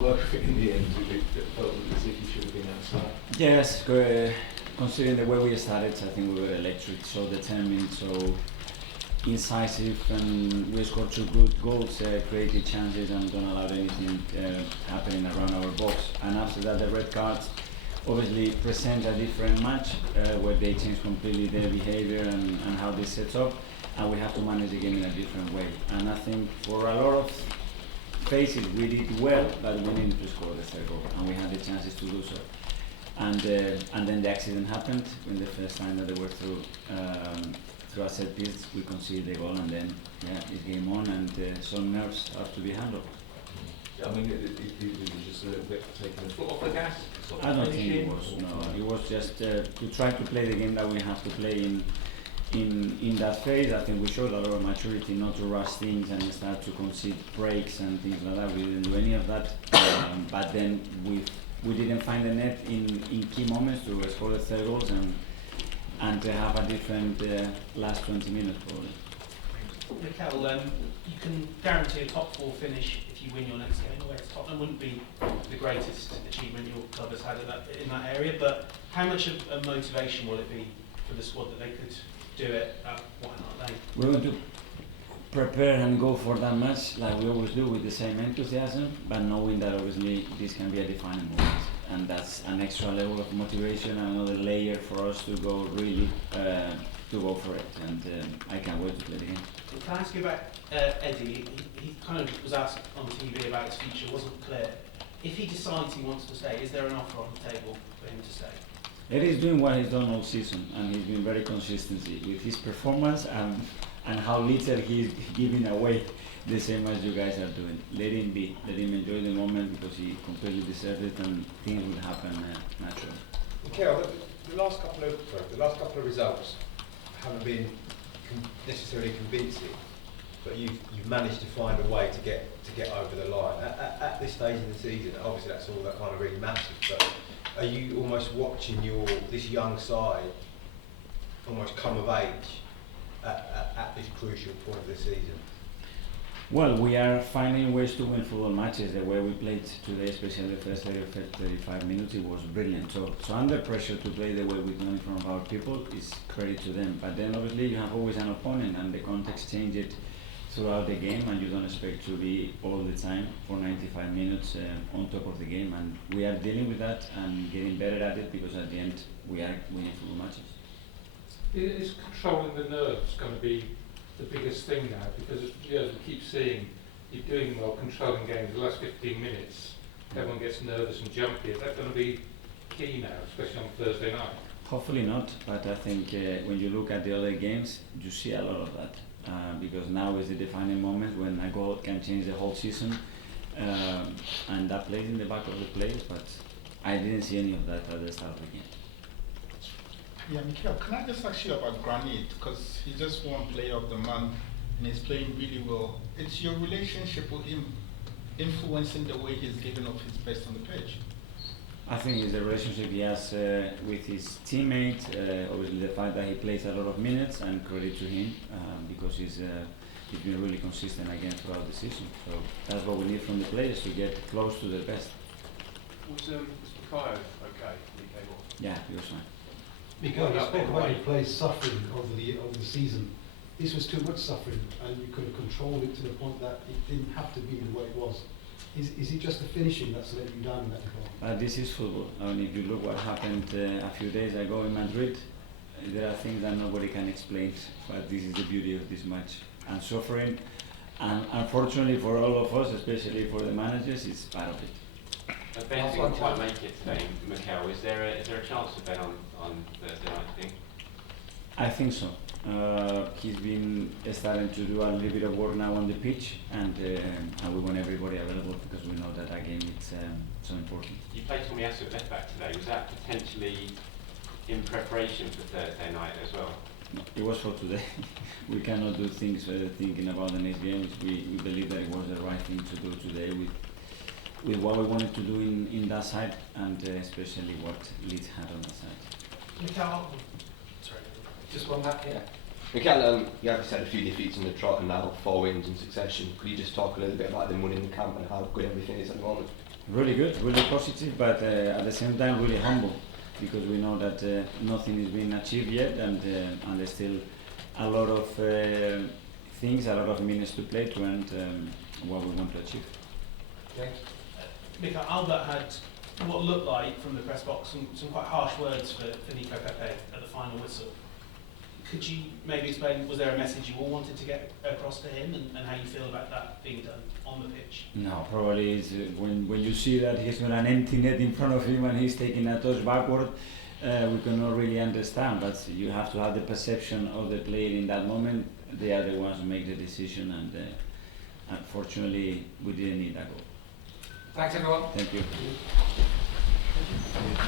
In the end, it felt as if you should have been outside. Yes, considering the way we started, I think we were electric, so determined, so incisive, and we scored two good goals, created chances, and don't allow anything happening around our box. And after that, the red cards obviously present a different match where they change completely their behavior and how they set up, and we have to manage the game in a different way. And I think for a lot of phases we did well, but we needed to score the third goal, and we had the chances to do so. And then the accident happened when the first time that they were through a set piece, we conceded the goal, and then it's game on, and some nerves have to be handled. I mean, it was just a little bit taking the foot off the gas. I don't think it was. No, it was just to try to play the game that we have to play in that phase. I think we showed a lot of maturity not to rush things and start to concede breaks and things like that. We didn't do any of that. But then we didn't find the net in key moments to score the third goals and to have a different last 20 minutes probably. Mikel, you can guarantee a top four finish if you win your next game away to Tottenham. Wouldn't be the greatest achievement your club has had in that area, but how much of a motivation will it be for the squad that they could do it at Why Not Lane? We're going to prepare and go for that match like we always do, with the same enthusiasm, but knowing that obviously this can be a defining moment, and that's an extra level of motivation, another layer for us to go really to go for it, and I can't wait to play the game. Can I ask you about Eddie? He kind of was asked on TV about his future, wasn't clear. If he decides he wants to stay, is there an offer on the table for him to stay? Eddie's doing what he's done all season, and he's been very consistent with his performance and how little he's giving away, the same as you guys are doing. Let him be, let him enjoy the moment, because he completely deserves it, and things will happen naturally. Mikel, the last couple of results haven't been necessarily convincing, but you've managed to find a way to get over the line. At this stage in the season, obviously that's all that kind of really matters, but are you almost watching this young side almost come of age at this crucial point of the season? Well, we are finding ways to win football matches. The way we played today, especially the first 30 or 35 minutes, it was brilliant. So under pressure to play the way we've done in front of our people is credit to them. But then obviously you have always an opponent, and the context changes throughout the game, and you don't expect to be all the time for 95 minutes on top of the game. And we are dealing with that and getting better at it, because at the end we are winning football matches. Is controlling the nerves going to be the biggest thing now? Because as we keep seeing, you're doing well controlling games. The last 15 minutes, everyone gets nervous and jumpy. Is that going to be key now, especially on Thursday night? Hopefully not, but I think when you look at the other games, you see a lot of that. Because now is the defining moment when a goal can change the whole season, and that plays in the back of the players, but I didn't see any of that at the start of the game. Yeah, Mikel, can I just ask you about Granit? Because he just won Player of the Month and he's playing really well. It's your relationship with him influencing the way he's giving up his best on the pitch? I think it's the relationship he has with his teammate, obviously the fact that he plays a lot of minutes, and credit to him, because he's been really consistent again throughout the season. So that's what we need from the players, to get close to the best. Was Bukayo okay when he came off? Yeah, he was fine. Mikel, you spoke about your players suffering over the season. This was too much suffering, and you could have controlled it to the point that it didn't have to be the way it was. Is it just the finishing that's let you down in that regard? This is football. I mean, if you look what happened a few days ago in Madrid, there are things that nobody can explain, but this is the beauty of this match. And suffering, and unfortunately for all of us, especially for the managers, it's part of it. Ben didn't quite make it today, Mikel. Is there a chance for Ben on Thursday night, I think? I think so. He's been starting to do a little bit of work now on the pitch, and we want everybody available, because we know that game is so important. You played Tomiyasu at left back today. Was that potentially in preparation for Thursday night as well? No, it was for today. We cannot do things thinking about the next games. We believe that it was the right thing to do today with what we wanted to do in that side, and especially what Leeds had on that side. Mikel, sorry, Just one back here. Mikel, you have had a few defeats in the trot and now 4 wins in succession. Could you just talk a little bit about the money in the camp and how good everything is at the moment? Really good, really positive, but at the same time really humble, because we know that nothing is being achieved yet, and there's still a lot of things, a lot of minutes to play to end what we want to achieve. Mikel, Albert had what looked like from the press box some quite harsh words for Nico Pepe at the final whistle. Could you maybe explain, was there a message you all wanted to get across to him, and how you feel about that being done on the pitch? No, probably is when you see that he's got an empty net in front of him and he's taking a touch backward, we cannot really understand, but you have to have the perception of the player in that moment. They are the ones who make the decision, and unfortunately we didn't need that goal. Thanks everyone. Thank you.